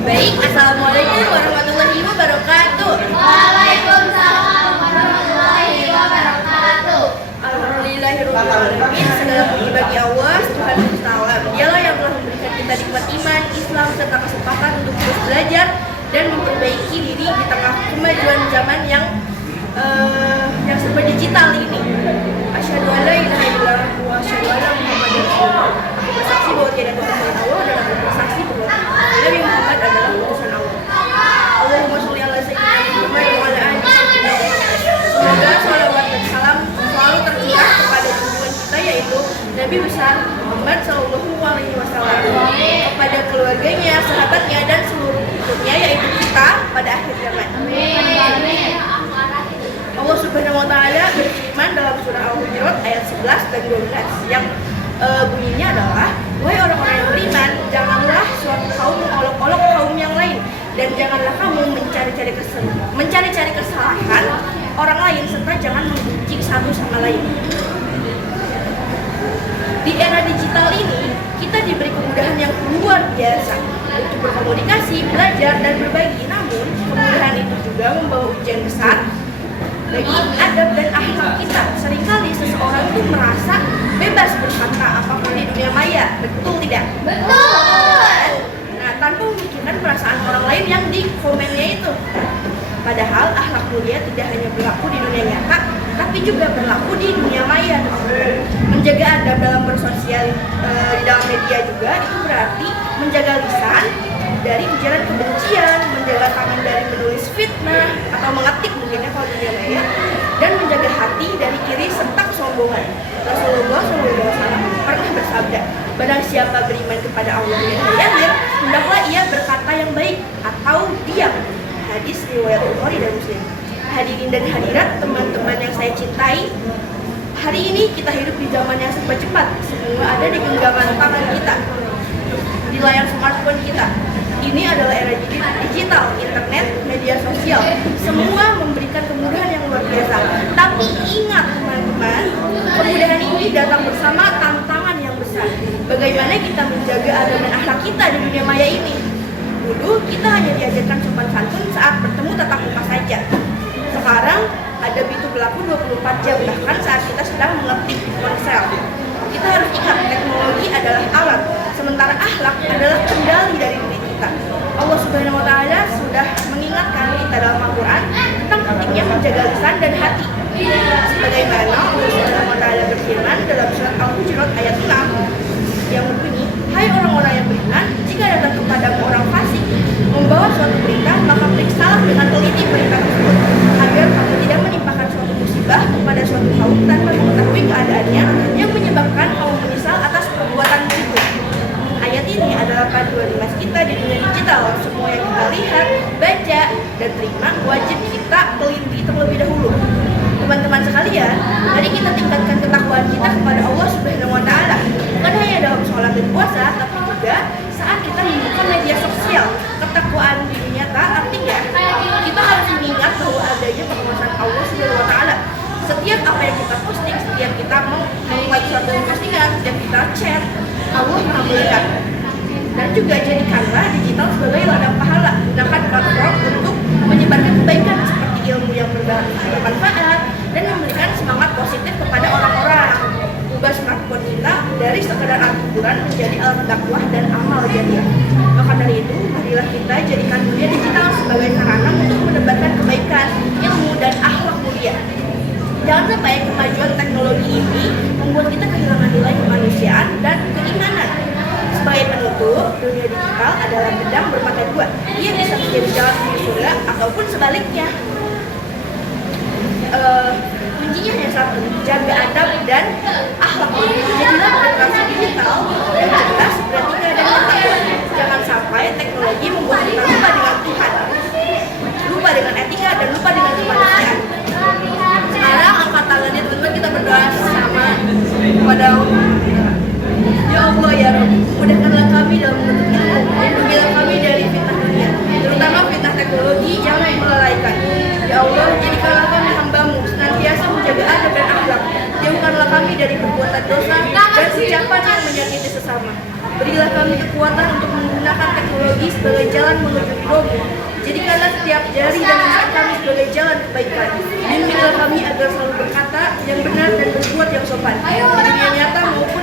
Baik, Assalamualaikum warahmatullahi wabarakatuh. Waalaikumsalam warahmatullahi wabarakatuh. Alhamdulillahirrahmanirrahim. Segala puji bagi Allah Tuhan semesta alam. Dialah yang telah memberikan kita nikmat iman, Islam serta kesempatan untuk terus belajar dan memperbaiki diri di tengah kemajuan zaman yang serba digital ini. Asyhadu an la ilaha illallah wa asyhadu anna Muhammadar Rasulullah. Aku bersaksi bahwa tiada Tuhan selain Allah dan aku bersaksi bahwa Nabi Muhammad adalah utusan Allah. Allahumma sholli ala sayyidina Muhammad wa ala ali sayyidina Muhammad. Semoga sholawat dan salam selalu tercurah kepada junjungan kita yaitu Nabi besar Muhammad sallallahu alaihi wasallam, kepada keluarganya, sahabatnya dan seluruh pengikutnya yaitu kita pada akhir zaman. Amin. Allah Subhanahu wa taala berfirman dalam surah Al-Hujurat ayat 11 dan 12 yang bunyinya adalah, wahai orang-orang yang beriman, janganlah suatu kaum mengolok-olok kaum yang lain, dan janganlah kamu mencari-cari kesalahan orang lain, serta jangan membenci satu sama lain. Di era digital ini, kita diberi kemudahan yang luar biasa untuk berkomunikasi, belajar, dan berbagi. Namun, kemudahan itu juga membawa ujian besar bagi adab dan akhlak kita. Seringkali seseorang itu merasa bebas berkata apapun di dunia maya. Betul tidak? Betul. Nah, tanpa memikirkan perasaan orang lain yang di komennya itu. Padahal akhlak mulia tidak hanya berlaku di dunia nyata, tapi juga berlaku di dunia maya. Menjaga adab dalam bersosial di dalam media juga itu berarti menjaga lisan dari ujaran kebencian, menjaga tangan dari menulis fitnah atau mengetik mungkin kalau dunia maya, dan menjaga hati dari iri serta kesombongan. Rasulullah SAW pernah bersabda, barang siapa beriman kepada Allah dan hari akhir, hendaklah ia berkata yang baik atau diam. Hadis riwayat Bukhari dan Muslim. Hadirin dan hadirat, teman-teman yang saya cintai, hari ini kita hidup di zaman yang serba cepat. Semua ada di genggaman tangan kita, di layar smartphone kita. Ini adalah era digital, internet, media sosial. Semua memberikan kemudahan yang luar biasa. Tapi ingat teman-teman, kemudahan ini datang bersama tantangan yang besar. Bagaimana kita menjaga adab dan akhlak kita di dunia maya ini? Dulu kita hanya diajarkan sopan santun saat bertemu tatap muka saja. Sekarang adab itu berlaku 24 jam, bahkan saat kita sedang mengetik di ponsel. Kita harus ingat, teknologi adalah alat, sementara akhlak adalah kendali dari diri kita. Allah Subhanahu wa taala sudah mengingatkan kita dalam Al-Qur'an tentang pentingnya menjaga lisan dan hati. Sebagaimana Allah Subhanahu wa taala berfirman dalam surat Al-Hujurat ayat 6 yang berbunyi, hai orang-orang yang beriman, jika datang kepadamu orang fasik membawa suatu berita, maka periksalah dengan teliti berita tersebut, agar kamu tidak menimpakan suatu musibah kepada suatu kaum tanpa mengetahui keadaannya, yang menyebabkan kamu menyesal atas perbuatan itu. Ayat ini adalah panduan emas kita di dunia digital. Semua yang kita lihat, baca, dan terima wajib kita teliti terlebih dahulu. Teman-teman sekalian, mari kita tingkatkan ketakwaan kita kepada Allah Subhanahu wa taala. Bukan hanya dalam sholat dan puasa, tapi juga saat kita menggunakan media sosial. Ketakwaan di dunia nyata artinya kita harus mengingat bahwa adanya pengawasan Allah Subhanahu wa taala. Setiap apa yang kita posting, setiap kita membuat suatu postingan, setiap kita chat, Allah Maha melihat. Dan juga jadikanlah digital sebagai ladang pahala. Gunakan platform untuk menyebarkan kebaikan seperti ilmu yang bermanfaat dan memberikan semangat positif kepada orang-orang. Ubah smartphone kita dari sekedar alat hiburan menjadi alat dakwah dan amal jariah. Maka dari itu, marilah kita jadikan dunia digital sebagai sarana untuk menebarkan kebaikan, ilmu, dan akhlak mulia. Jangan sampai kemajuan teknologi ini membuat kita kehilangan nilai kemanusiaan dan keimanan. Sebagai penutup, dunia digital adalah pedang bermata dua. Ia bisa menjadi jalan menuju surga ataupun sebaliknya. Kuncinya hanya satu, jaga adab dan akhlak. Jadilah generasi digital yang cerdas, beretika dan bertakwa. Jangan sampai teknologi membuat kita lupa dengan Tuhan, lupa dengan etika dan lupa dengan kemanusiaan. Sekarang angkat tangannya teman-teman, kita berdoa sama kepada Allah. Ya Allah ya Rabbi, mudahkanlah kami dalam menuntut ilmu, lindungilah kami dari fitnah dunia, terutama fitnah teknologi yang melalaikan. Ya Allah, jadikanlah kami hamba-Mu senantiasa menjaga adab dan akhlak. Jauhkanlah kami dari perbuatan dosa dan ucapan yang menyakiti sesama. Berilah kami kekuatan untuk menggunakan teknologi teknologi sebagai jalan menuju ridho-Mu. Jadikanlah setiap jari dan lisan kami sebagai jalan kebaikan. Bimbinglah kami agar selalu berkata yang benar dan berbuat yang sopan, di dunia nyata maupun